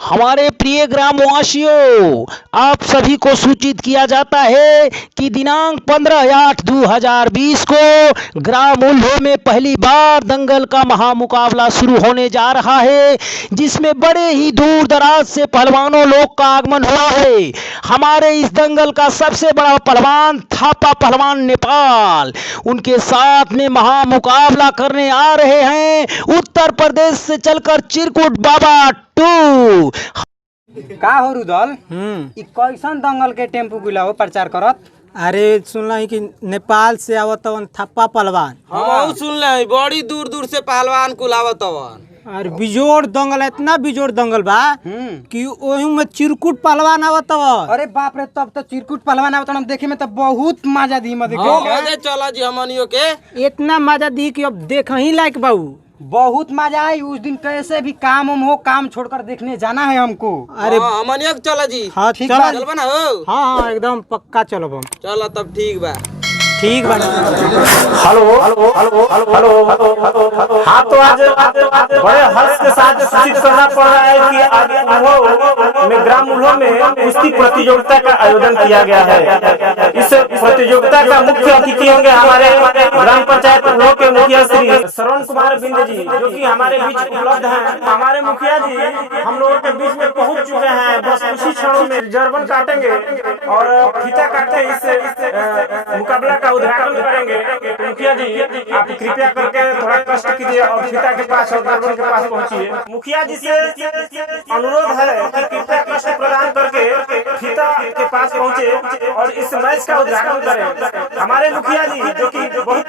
हमारे प्रिय ग्रामवासियों, आप सभी को सूचित किया जाता है कि दिनांक 15/8/2020 को ग्राम उल्हो में पहली बार दंगल का महामुकाबला शुरू होने जा रहा है, जिसमें बड़े ही दूर दराज से पहलवानों लोग का आगमन हुआ है। हमारे इस दंगल का सबसे बड़ा पहलवान थापा पहलवान नेपाल, उनके साथ में महामुकाबला करने आ रहे हैं उत्तर प्रदेश से चलकर चिरकुट बाबा टू। का हो रुदल ई कैसन दंगल के टेम्पू गुला हो प्रचार करत। अरे सुनल है कि नेपाल से आवत थप्पा पहलवान। हम सुनले हैं बड़ी दूर दूर से पहलवान कुल आवत। और बिजोड़ दंगल, इतना बिजोड़ दंगल बा कि ओही में चिरकुट पहलवान आवत। अरे बाप रे, तब तो चिरकुट पहलवान आवत देखे में तो बहुत मजा दी मजे चला जी हमनियो के इतना मजा दी कि अब देख ही लायक बाबू। बहुत मजा आई उस दिन, कैसे भी काम हो काम छोड़कर देखने जाना है हमको। अरे हमनियो के चला जी। हाँ ठीक चला चलबा ना हो। हाँ एकदम पक्का चलब हम। चला तब ठीक बा। ठीक बा। Hello hello hello hello hello. हाँ तो आज बड़े हर्ष के साथ सूचित करना पड़ रहा है कि आज उल्हो में ग्राम उल्हो में कुश्ती प्रतियोगिता का आयोजन किया गया है। इस प्रतियोगिता का मुख्य अतिथि होंगे हमारे ग्राम पंचायत उल्हो के मुखिया श्री श्रवण कुमार बिंद जी, जो कि हमारे बीच उपलब्ध हैं। हमारे मुखिया जी हम लोगों के बीच में पहुंच चुके हैं। बस कुछ ही क्षणों में जर्बन काटेंगे और फीता काटते इस मुकाबला का उद्घाटन करेंगे। तो मुखिया जी आप कृपया करके थोड़ा कष्ट कीजिए और फीता के पास और दर्पण के पास पहुंचिए। मुखिया जी से अनुरोध है कि कृपया कष्ट प्रदान करके फीता के पास पहुंचे और इस मैच का उद्घाटन करें। हमारे मुखिया जी जो कि बहुत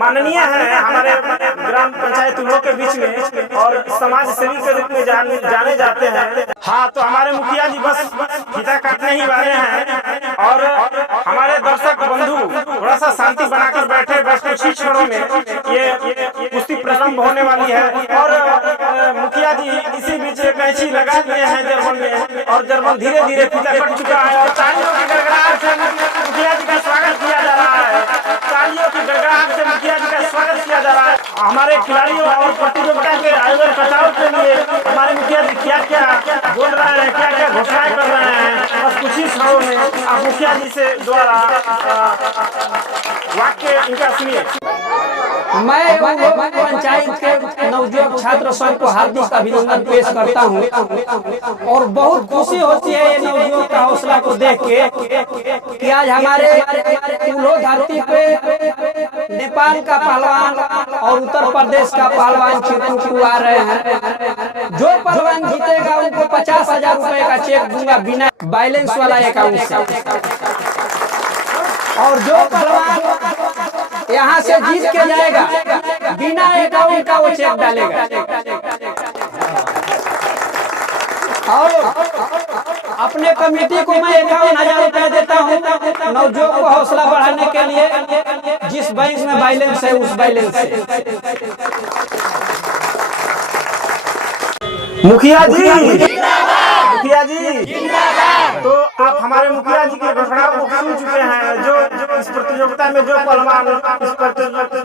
माननीय है हमारे ग्राम पंचायत उल्हो के बीच में और समाज सेवी के रूप में जाने जाते हैं। हाँ तो हमारे मुखिया जी बस फीता काटने ही वाले हैं और हमारे दर्शक बंधु थोड़ा सा शांति बनाकर बैठे। बस कुछ ही क्षणों में ये कुश्ती प्रारंभ होने वाली है और मुखिया जी इसी बीच कैंची लगा दिए हैं जर्मन में और जर्मन धीरे धीरे फीता कट चुका है और तालियों की गड़गड़ाहट से मुखिया जी का स्वागत किया जा रहा है। तालियों की गड़गड़ाहट से मुखिया जी का स्वागत किया जा रहा है। हमारे खिलाड़ियों और प्रतियोगिता के आयोजन कटाव के लिए हमारे मुखिया जी क्या क्या बोल रहे हैं, क्या क्या घोषणाएं कर रहे हैं, बस कुछ ही क्षणों में आप मुखिया जी से द्वारा वाक्य इनका सुनिए। मैं पंचायत के नवयुवक छात्र संघ को हार्दिक अभिनंदन पेश करता हूं और बहुत खुशी होती है ये नवयुवक का हौसला को देख के कि आज हमारे उल्हो धरती पे नेपाल का पहलवान और उत्तर प्रदेश का पहलवान चिरकुट आ रहे हैं। जो पहलवान जीतेगा उनको 50,000 रुपए का चेक दूंगा बिना बैलेंस वाला अकाउंट से, और जो पहलवान यहाँ से जीत के जाएगा बिना अकाउंट का वो चेक डालेगा। और अपने कमेटी को मैं 51,000 रुपए देता हूँ नवयुवक को हौसला बढ़ाने के लिए। जिस बैंक में बैलेंस है उस बैलेंस से। मुखिया जी मुखिया जी तो आप हमारे मुखिया जी की घोषणा को सुन चुके हैं। जो इस प्रतियोगिता में जो पहलवान इस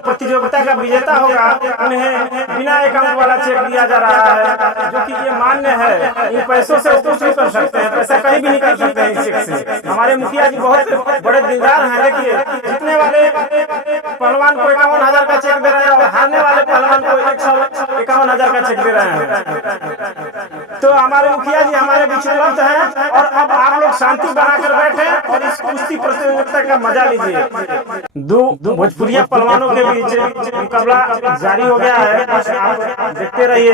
प्रतियोगिता का विजेता होगा उन्हें बिना अकाउंट वाला चेक दिया जा रहा है, जो कि ये मान्य है। इन पैसों से कुछ नहीं कर सकते हैं, पैसा कहीं भी नहीं कर सकते हैं इस चेक से। हमारे मुखिया जी बहुत बड़े दिलदार हैं। देखिए जीतने वाले पहलवान को 51,000 का चेक दे रहे हैं और हारने वाले पहलवान को 151,000 का चेक दे रहे हैं। तो हमारे मुखिया जी हमारे बीच उपलब्ध हैं और अब आप लोग शांति बनाकर बैठे और इस कुश्ती प्रतियोगिता का मजा लीजिए। दो भोजपुरिया पहलवानों के बीच मुकाबला जारी हो गया है। बस आप देखते रहिए।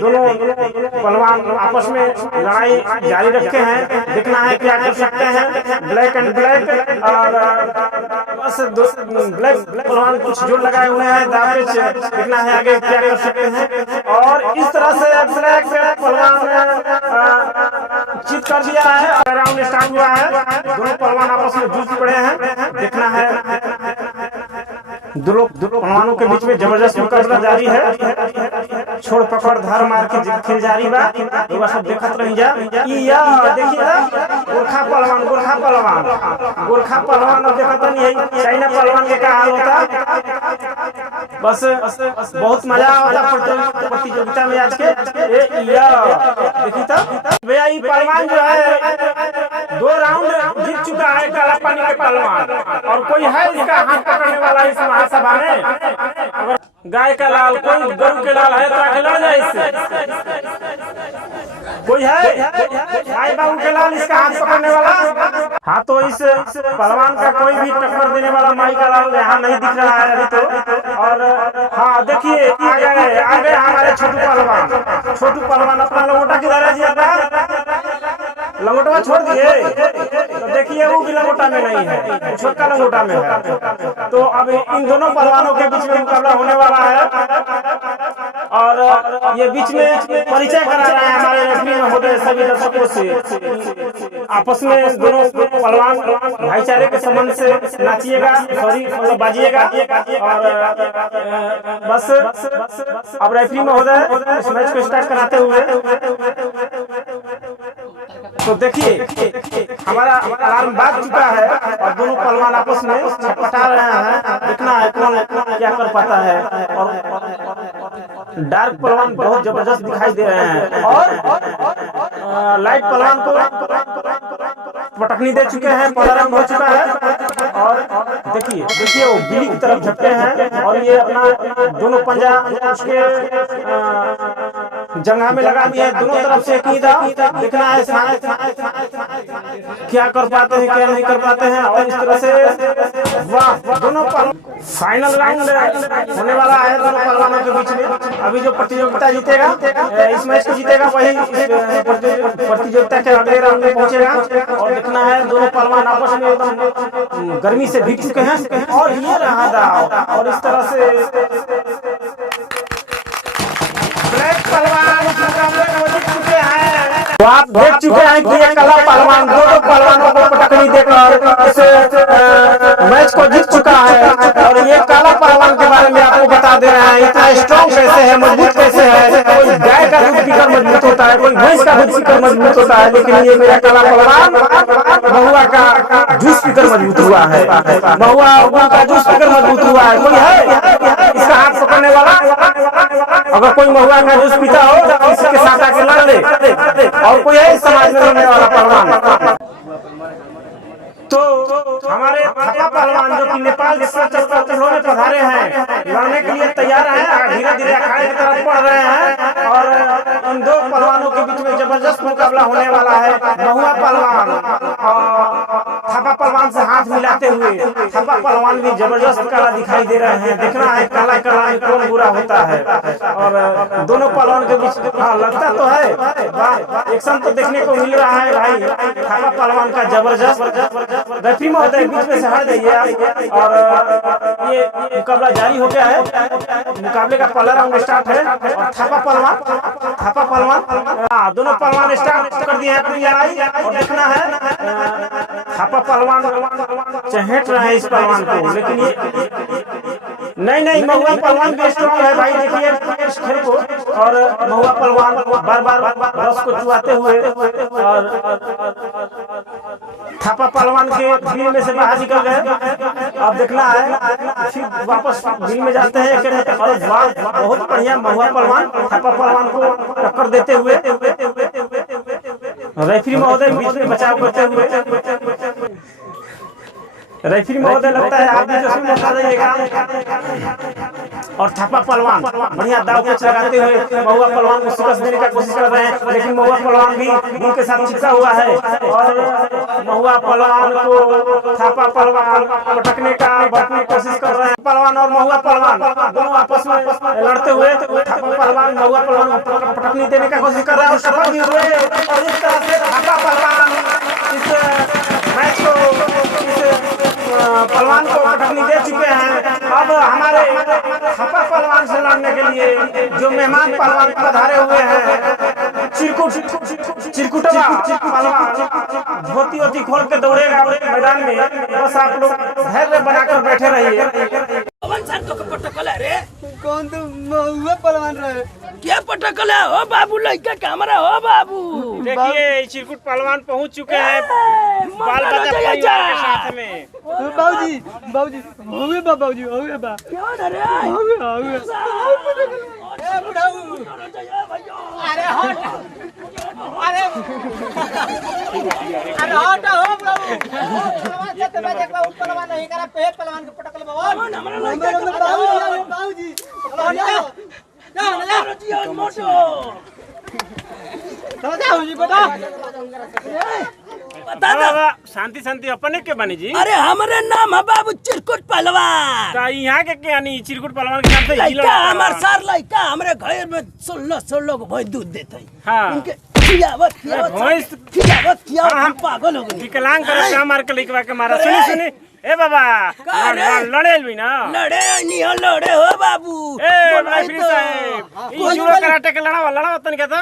दोनों पहलवान आपस में लड़ाई जारी रखे हैं। देखना है क्या कर सकते हैं। ब्लैक एंड ब्लैक और बस ब्लैक पहलवान कुछ जोर लगाए हुए हैं दावे। देखना है आगे क्या कर सकते हैं। और इस तरह से ब्लैक पहलवान जीत कर दिया है। राउंड स्टार्ट हुआ है। दोनों पहलवान आपस में जूझ पड़े हैं। देखना है दो पहलवानों के बीच में जबरदस्त मुकाबला जारी है। छोड़ पकड़ धार मार के खेल जारी बा। एक सब देखत रही जा। या देखिए गोरखा पहलवान अब देखत नहीं है चाइना पहलवान के का हाल होता। बस बहुत मजा आता प्रतियोगिता में आज के। देखिए तो भैया ये पहलवान जो है 2 राउंड जीत चुका है काला पानी के पहलवान। और कोई है इसका हाथ पकड़ने वाला इस महासभा में? अगर गाय का लाल कोई गरु के लाल है तो आगे लड़ जाए इससे। कोई है गाय बाबू के लाल इसका हाथ पकड़ने वाला? हाँ तो इस पहलवान का कोई भी टक्कर देने वाला माई का लाल यहाँ नहीं दिख रहा है अभी तो। और हाँ देखिए आगे हमारे छोटू पहलवान अपना लंगोटा किधर है जी? लंगोटा छोड़ दिए तो देखिए वो भी लंगोटा में नहीं है, छोटका लंगोटा में है। तो अब इन दोनों पहलवानों के बीच में मुकाबला होने वाला है। और ये बीच में परिचय करा रहा है हमारे रेफरी महोदय सभी दर्शकों से। आपस में दोनों पहलवान भाईचारे के संबंध से नाचिएगा, सॉरी मतलब बाजिएगा। और बस अब रेफरी महोदय इस मैच को स्टार्ट कराते हुए तो देखिए हमारा अलार्म बाज चुका है और दोनों पहलवान आपस में छटपटा रहे हैं। देखना है कौन क्या कर पाता है। और डार्क पहलवान बहुत जबरदस्त दिखाई दे रहे हैं और लाइट पहलवान को पटकनी दे चुके हैं, पहला रंग हो चुका है। और देखिए वो बिल्ली की तरफ झपटे हैं और ये अपना दोनों पंजा उसके जंघा में लगा दिया है। दोनों तरफ से देखना है क्या कर पाते हैं क्या नहीं कर पाते हैं। और इस तरह से वाह दोनों फाइनल राउंड होने वाला है दोनों पहलवानों के बीच में। अभी जो प्रतियोगिता जीतेगा इस मैच को जीतेगा वही प्रतियोगिता के अगले राउंड में पहुंचेगा। और देखना है दोनों पहलवान आपस में एकदम गर्मी से भीग चुके हैं और ये रहा दाव। और इस तरह से ब्लैक पहलवान इस मुकाबले को जीत चुके हैं। तो आप देख चुके हैं कि ये काला पहलवान दोनों पहलवानों को पटकनी देकर इस मैच को जीत चुका है। और ये काला पहलवान के बारे में आपको बता दे रहे हैं इतना स्ट्रॉन्ग कैसे है, मजबूत कैसे है। कोई गाय का दूध पीकर मजबूत होता है, कोई भैंस का दूध पीकर मजबूत होता है, लेकिन ये मेरा काला पहलवान महुआ का जूस पीकर मजबूत हुआ है। महुआ का जूस पीकर मजबूत हुआ है। कोई है इसका हाथ पकड़ने वाला? अगर कोई महुआ का जूस पीता हो तो इसके साथ आके लड़ ले। और कोई है समाज में रहने वाला पहलवान? तो हमारे थापा पहलवान जो कि नेपाल जैसा चलते में पधारे हैं, लड़ने के लिए तैयार हैं, धीरे धीरे अखाड़े की तरफ बढ़ रहे हैं। और इन दो पहलवानों के बीच में जबरदस्त मुकाबला होने वाला है। महुआ पहलवान थापा पहलवान से हाथ मिलाते हुए थापा पहलवान भी जबरदस्त काला दिखाई दे रहे हैं। देखना है काला काला में कौन बुरा होता है। और दोनों पहलवान के बीच लगता तो है एक्शन तो देखने को मिल रहा है भाई। थापा पहलवान का जबरदस्त रेफरी महोदय बीच में से हट जाइए आप। और ये मुकाबला जारी हो गया है। मुकाबले का पहला राउंड स्टार्ट है। और थापा पहलवान दोनों पहलवान स्टार्ट कर दिए हैं अपनी लड़ाई। और देखना है थापा पहलवान चहेट रहे हैं इस पहलवान को, लेकिन ये नहीं महुआ पहलवान भी स्ट्रॉन्ग है भाई। देखिए इस खेल को। और महुआ पहलवान बार बार रस को चुआते हुए और थापा पहलवान के भीड़ में से बाहर निकल गए। अब देखना है फिर वापस भीड़ में जाते हैं। और बहुत बढ़िया महुआ पहलवान थापा पहलवान को टक्कर देते हुए रेफरी महोदय बीच में बचाव करते हुए। रेफरी महोदय लगता है आप भी तस्वीर बता दीजिएगा। और थापा पहलवान बढ़िया दाव पेच लगाते हुए महुआ पहलवान को शिकस्त देने का कोशिश कर रहे हैं, लेकिन महुआ पहलवान भी उनके साथ चिपका हुआ है। और महुआ पहलवान को थापा पहलवान पटकने का भरपूर कोशिश कर रहे हैं। पहलवान और महुआ पहलवान दोनों आपस में लड़ते हुए थापा पहलवान महुआ पहलवान को पटकनी देने का कोशिश कर रहे हैं और सफल भी हुए। और इस तरह से थापा पहलवान इस मैच को पहलवान को पटकनी दे चुके हैं। अब हमारे थापा पहलवान से लड़ने के लिए जो मेहमान पहलवान पधारे हुए हैं चिरकुट पहलवान धोती खोल के दौड़ेगा मैदान में। बस आप लोग धैर्य बनाकर बैठे रहिए। सर तो पटकल है रे? कौन तो महुआ पहलवान रहे? क्या पटकल है हो बाबू? लड़का कैमरा हो बाबू। देखिए चिरकुट पहलवान पहुंच चुके हैं बाल बच्चा परिवार के साथ में। बाबूजी बाबूजी हुए बा बाबूजी हुए बा क्या रे? हुए ए बुढ़ाऊ अरे हट अरे अरे हट हो बाबू पहलवान से तुम्हें देखबा पहलवान नहीं करा पे पहलवान के पटकल बाबा हमरा बाबूजी जा मोटो जाओ जी बेटा बता दो। शांति शांति अपने के बनी जी। अरे हमारे नाम है बाबू चिरकुट पहलवान। तो यहाँ के क्या नहीं चिरकुट पहलवान के नाम से ही लड़का हमारे सार लड़का हमारे घर में 16 को भाई दूध देते हैं। हाँ। उनके खियावत हाँ। पागल हो गए। विकलांग करे काम मार के लिखवा के मारा। सुनी सुनी ए बाबा लड़े भी ना लड़े नहीं हो लड़े हो बाबू। ए भाई फ्री साहब ई जुड़ो कराटे के लड़ावा तन के तो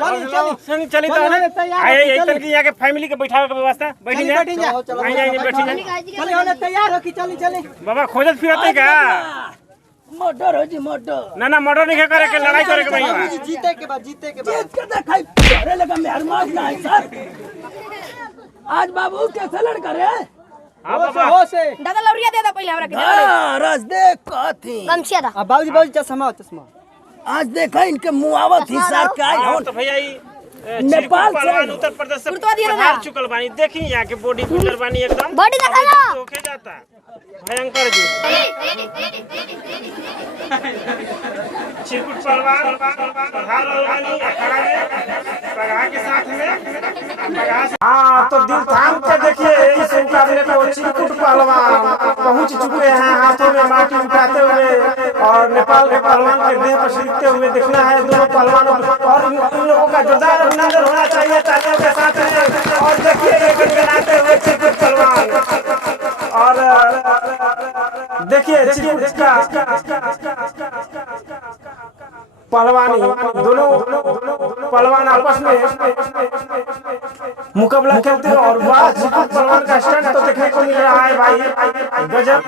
सुनी चली तो आए एक तन की यहाँ के फैमिली के बैठावे के व्यवस्था बैठी जा बैठी जा बैठी जा चले होने तैयार हो कि चली चली बाबा खोजत फिरते का मोटर हो जी मोटर। ना मर्डर नहीं करे के लड़ाई करे के भाई बाबूजी जीते के बाद जीत के दिखाई अरे लगा मेहर मार का है सर। आज बाबू कैसे लड़का रे? हां बाबा हो से दादा लौरिया दे दो पहले हमरा के हाँ रस देख कथी गमछिया दा अब बाबूजी चश्मा आज देखा इनके मुआवत ही सर का हाँ, हो तो भैया ई नेपाल से पहलवान उत्तर प्रदेश से कुर्ता दिया ना। बाहर चुकल बानी। देखी यहाँ के बॉडी बिल्डर बानी एकदम बॉडी देखा ना। होके जाता भयंकर जी चिरकुट पहलवान हार बानी अखाड़ा में पगहा के साथ में हाँ तो दिल थाम के देखिए इस मुकाबले को चिरकुट पहलवान पहुंच चुके हैं हाथों में माटी उठाते हुए और नेपाल के पहलवान के देह पर सीखते हुए देखना है दोनों पहलवानों और इन लोगों का जोरदार अभिनंदन होना चाहिए तालियों के साथ में। और देखिए ये गनगनाते हुए चिरकुट पहलवान और देखिए चिरकुट का पहलवानी दोनों पहलवान आपस में मुकाबला खेलते हैं और वाह चिरकुट पहलवान का स्टंट तो देखने को मिल रहा है भाई गजब।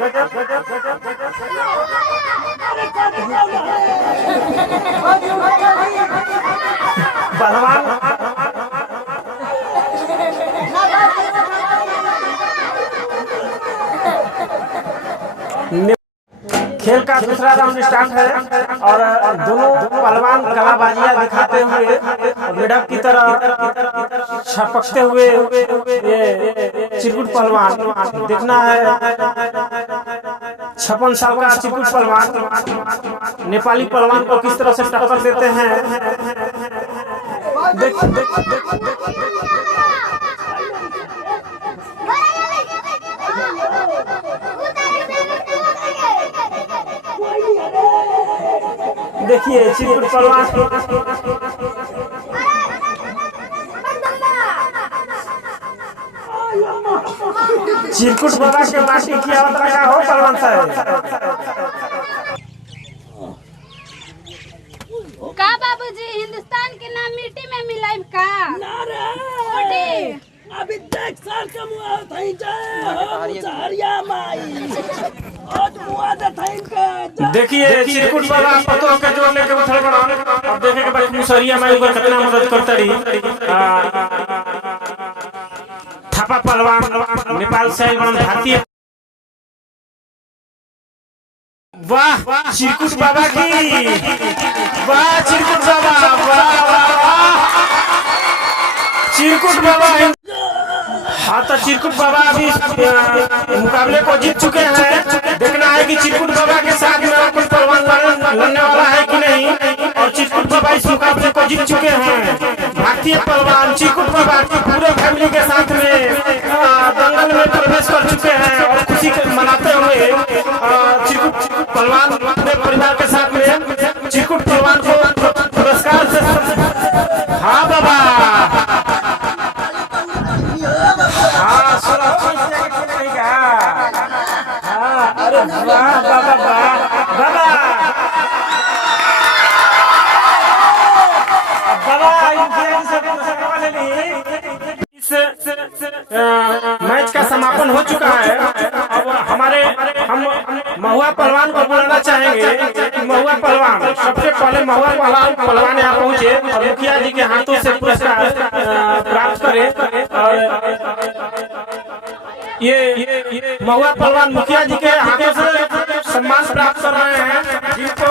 पहलवान खेल का दूसरा राउंड स्टार्ट है और दोनों पहलवान कलाबाजियां दिखाते हुए मेडक की तरह छपकते हुए ये चिरकुट पहलवान देखना है 56 साल का चिरकुट पहलवान नेपाली पहलवान को किस तरह से टक्कर देते हैं। देखिए चिरकुट पहलवान चिरकुट बाबा के माटी की आवत हो पहलवान साहब। का बाबूजी हिंदुस्तान के नाम मिट्टी में मिलाइब का नारे अभी देख सर का मुआवत है जाए चारिया माई आज मुआवत है इनके। देखिए चिरकुट बाबा पतों के जोड़ लेके उठल बड़ा। अब देखे के बाद मुसरिया माई ऊपर कितना मदद करता रही। थापा पहलवान नेपाल से भारतीय वाह चिरकुट बाबा की वाह चिरकुट बाबा वाह वाह चिरकुट बाबा। हाँ तो चिरकुट बाबा अभी मुकाबले को जीत चुके हैं। देखना है कि चिरकुट बाबा के साथ में और कुछ पहलवान लड़ने वाला है कि नहीं। और चिरकुट बाबा इस मुकाबले को जीत चुके हैं। भारतीय पहलवान चिरकुट बाबा की पूरे फैमिली के साथ में दंगल में प्रवेश कर चुके हैं और खुशी मनाते हुए चिरकुट पहलवान अपने परिवार के साथ में चिरकुट पहलवान को पुरस्कार से हाँ बाबा हाँ अरे वाह बाबा बाबा इस मैच का समापन हो चुका है। अब हम महुआ पहलवान को बुलाना चाहेंगे। महुआ पहलवान सबसे पहले महुआ पहलवान यहाँ पहुंचे और मुखिया जी के हाथों से पुरस्कार प्राप्त करे। और ये महुआ पहलवान मुखिया जी के हाथों से सम्मान प्राप्त कर रहे हैं, जिनको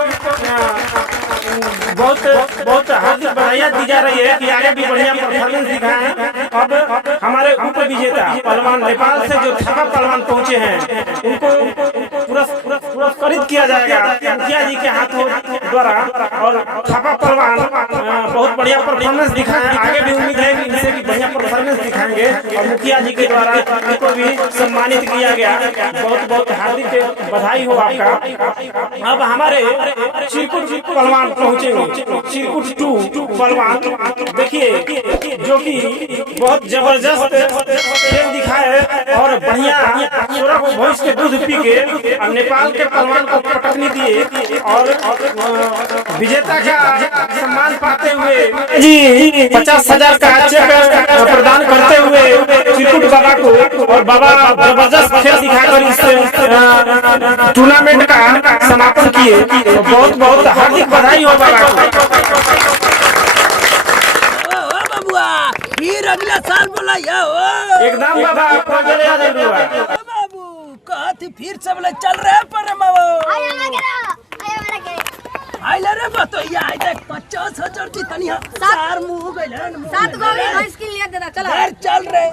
बहुत हार्दिक बधाइयाँ दी जा रही है कि आगे भी बढ़िया परफॉर्मेंस दिखाएं। अब हमारे उप विजेता पहलवान नेपाल से जो थापा पहलवान पहुंचे हैं उनको पुरस्कृत किया जाएगा मुखिया जी के हाथों द्वारा। और थापा पहलवान बहुत बढ़िया परफॉर्मेंस दिखाएं, आगे भी उम्मीद है कि इनसे भी बढ़िया परफॉर्मेंस दिखाएंगे और मुखिया जी के द्वारा इनको भी सम्मानित किया गया। बहुत बहुत हार्दिक बधाई हो आपका। अब हमारे चिरकुट पहलवान पहुंचेंगे, चिरकुट 2 पहलवान देखिए जो कि बहुत जबरदस्त खेल दिखाए और बढ़िया भैंस के दूध पी के नेपाल के पहलवान को पटकनी दिए और विजेता का सम्मान पाते हुए जी 50,000 का चेक प्रदान करते हुए चिरकुट बाबा को। और बाबा जबरदस्त खेल दिखाकर इस टूर्नामेंट का समापन किए। बहुत बहुत हार्दिक बधाई हो बाबा को। फिर अगला साल बोला एकदम बाबा बाबू कहती फिर सब लोग चल रहे हैं पर आइले रे बतैया आई देख 50,000 जितनी सार मुंह गइल 7 गो भैंस के लिए दे चल चल रे।